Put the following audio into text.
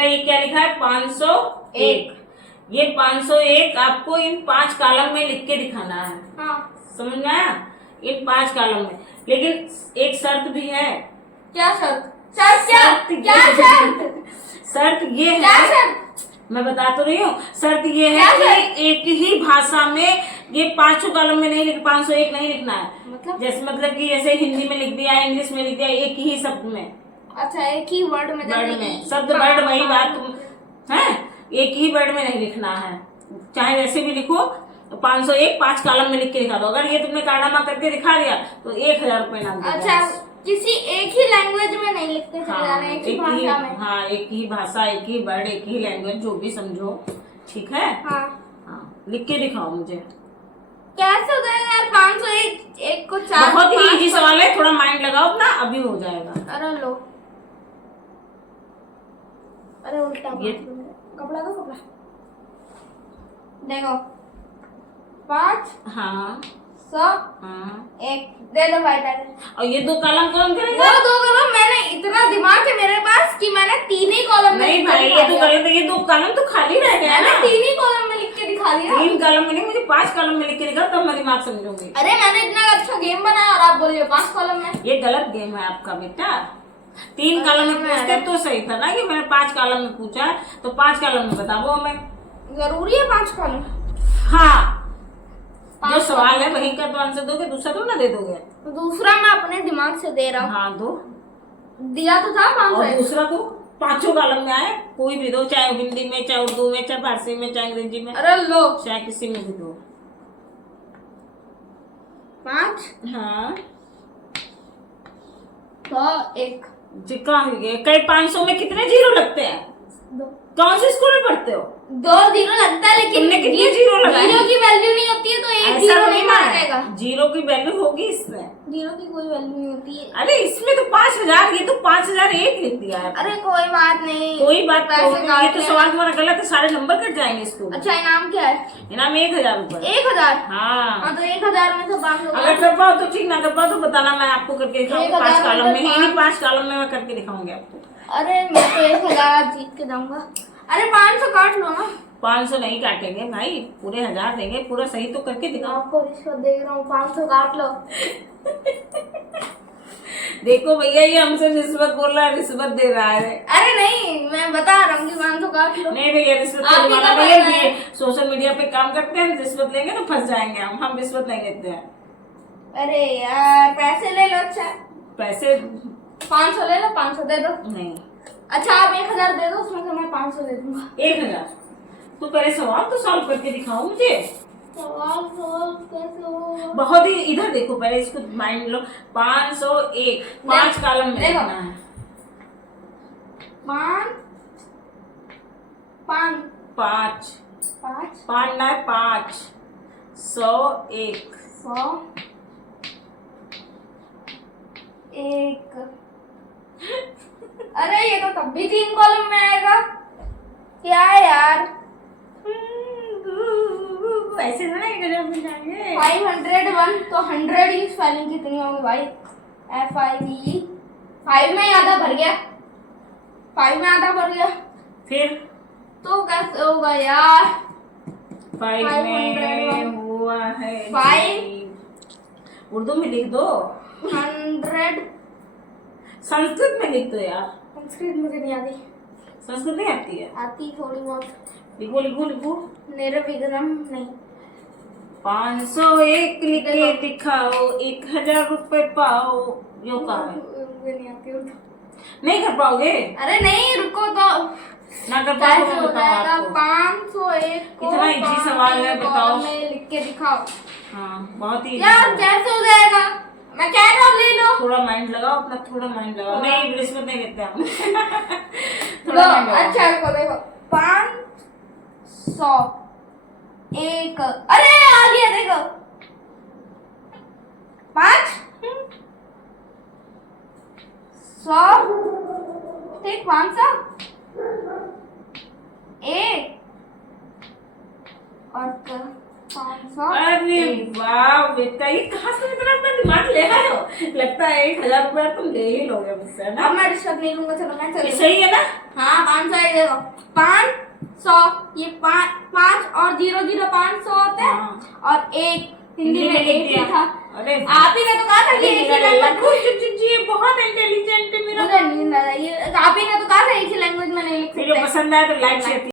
ये क्या लिखा है 501। ये 501 आपको इन 5 कॉलम में लिख के दिखाना है। हाँ। समझ में आया? इन 5 कॉलम में, लेकिन एक शर्त भी है। क्या शर्त? शर्त क्या शर्त? शर्त ये क्या है, शर्त? मैं बता तो रही हूँ। शर्त ये है कि एक ही भाषा में ये 5 कॉलम में नहीं 501 नहीं लिखना है। मतलब कि जैसे हिंदी में लिख दिया, इंग्लिश में लिख दिया, एक ही शब्द में। अच्छा, एक ही वर्ड में शब्द वर्ड वही बात है, एक ही वर्ड में नहीं लिखना है। चाहे वैसे भी लिखो तो 501 5 कॉलम में लिख के दिखा दो। अगर ये तुमने कारनामा करके दिखा दिया तो 1000 रुपए नाम देगा। अच्छा, किसी एक ही लैंग्वेज में नहीं लिखते? हाँ, एक ही भाषा में। हाँ, एक ही भाषा, एक ही वर्ड, एक ही लैंग्वेज, जो भी समझो। ठीक है? हाँ। हाँ, लिख के दिखाओ मुझे। कैसे हो जाएगा यार? 501 एक को 4। बहुत ही इजी सवाल है, थोड़ा माइंड लगाओ अपना, अभी हो जाएगा। अरे लो, अरे उल्टा ये कपड़ा दो, कपड़ा देखो। 5 हाँ 100 हाँ 1 दे दो भाई पहले। और ये 2 कॉलम कौन करेगा? वो 2 कॉलम मैंने, इतना दिमाग है मेरे पास कि मैंने 3 ही कॉलम में। नहीं भाई, ये तो गलत है। ये 2 कॉलम तो खाली रह गया मैंने ना। 3 ही कॉलम में लिख के दिखा दिया। 3 कॉलम में नहीं, मुझे 5 कॉलम में लिख के दिखा, तब मैं दिमाग समझूंगी। अरे मैंने इतना अच्छा गेम बनाया और आप बोल रहे हो 5 कॉलम में। ये गलत गेम है आपका बेटा। 3 कॉलम में पूछते तो सही था ना, कि मैंने 5 कॉलम में पूछा तो 5 कॉलम में बताओ हमें। जरूरी है 5 कॉलम? हाँ, जो सवाल है वही का तो आंसर दोगे, दूसरा तो ना दे दोगे। दूसरा मैं अपने दिमाग से दे रहा हूँ। हाँ दो, दिया तो था 500। और दूसरा तो 5 कॉलम में आए, कोई भी दो, चाहे हिंदी में, चाहे उर्दू में, चाहे फारसी में, चाहे अंग्रेजी में, अरे लो, चाहे किसी में भी दो। 5 हाँ 100 1 जिक्का हो गया। कई 500 में कितने जीरो लगते हैं? 2 कौन से स्कूल में पढ़ते हो? 2 जीरो लगता है, लेकिन तुमने कितने जीरो लगाए? जीरो की वैल्यू नहीं होती है, तो एक जीरो नहीं मारेगा। जीरो की वैल्यू होगी इसमें। जीरो की कोई वैल्यू नहीं होती है। अरे इसमें तो 5000, ये तो 5001 लिख दिया है। अरे कोई बात नहीं, कोई बात पैसे नहीं, ये तो सवाल तुम्हारा गलत है, सारे नंबर कट जाएंगे इसको। अच्छा, इनाम क्या है? इनाम 1000 रुपए। 1000? हाँ, हाँ तो 1000 में से 500। अगर कर पाओ तो ठीक, ना कर पाओ तो बताना, मैं आपको करके दिखाऊंगी। 5 कॉलम में, इन्हीं 5 कॉलम में मैं करके दिखाऊंगी आपको। अरे मैं तो 1000 जीत के जाऊंगा। अरे 500 काट लो ना। 500 नहीं काटेंगे भाई, पूरे 1000 देंगे। पूरा सही तो करके दिखाओ। आपको रिश्वत दे रहा हूँ, 500 काट लो। देखो भैया, ये हमसे रिश्वत बोल रहा है, रिश्वत दे रहा है। अरे नहीं, मैं बता रहा हूँ कि 500 काट लो। नहीं भैया, रिश्वत का जमाना नहीं है। सोशल मीडिया पे काम करते हैं, रिश्वत लेंगे तो फंस जाएंगे हम रिश्वत नहीं लेते हैं। अरे यार, पैसे ले लो। अच्छा, पैसे 500 ले लो, 500 दे दो। नहीं, अच्छा आप 1000 दे दो, उसमें से मैं 500 दे दूंगा। 1000 तो पहले सवाल तो सॉल्व करके दिखाओ मुझे। सवाल सॉल्व कैसे होगा? बहुत ही, इधर देखो पहले, इसको माइंड लो। 501 5 कॉलम में लिखना है। 5 5 5 5 5 ना 5 101 100 1। अरे ये तो तब भी 3 कॉलम में आएगा। क्या है यार? पैसे ना 1000 मिल जाएंगे। 501 तो 100 की स्पेलिंग कितनी होगी भाई? FIVE। 5 में आधा भर गया, 5 में आधा भर गया, फिर तो कैसे होगा यार? 5 में हुआ है 5 उर्दू में लिख दो, 100। संस्कृत में लिख दो यार। संस्कृत मुझे नहीं आती। संस्कृत नहीं आती है? आती थोड़ी बहुत। लिखो लिखो लिखो। निर्विघ्नम नहीं। 501 लिख के दिखाओ, 1000 रुपए पाओ। यो कहा है? मुझे नहीं आती उर्दू। नहीं कर पाओगे? अरे नहीं, रुको तो। ना कर पाओ तो कैसे हो बताओ जाएगा? आपको। 501 को इतना इजी सवाल है, बताओ। में लिख के दिखाओ। हाँ, बहुत ही यार कैसे हो जाएगा? मैं कह रहा हूँ ले लो। थोड़ा माइंड लगाओ अपना, थोड़ा माइंड लगाओ। नहीं, रिश्वत नहीं लेते हम। लो, अच्छा रुको, देखो 500 1। अरे आ गया, देखो 5 100 ठीक 500 1 और 500 500 अरे वाह बेटा, ये कहाँ से इतना अपना दिमाग ले आए हो? लगता है 1,000 रुपया तुम ले ही लोगे मुझसे ना। अब मैं रिश्वत नहीं लूंगा, चलो मैं ये चलो। सही है ना? हाँ 500 ही दे दो। 500, ये 5 और 0 500 होते हैं। हाँ। और एक हिंदी में एक ही था। अरे आप ही ने तो कहा था कि एक ही लैंग्वेज, जी बहुत इंटेलिजेंट है मेरा। मुझे नींद आ रही है। आप ही ने तो कहा था एक ही लैंग्वेज में नहीं लिख वीडियो सकते। पसंद आए तो लाइक शेयर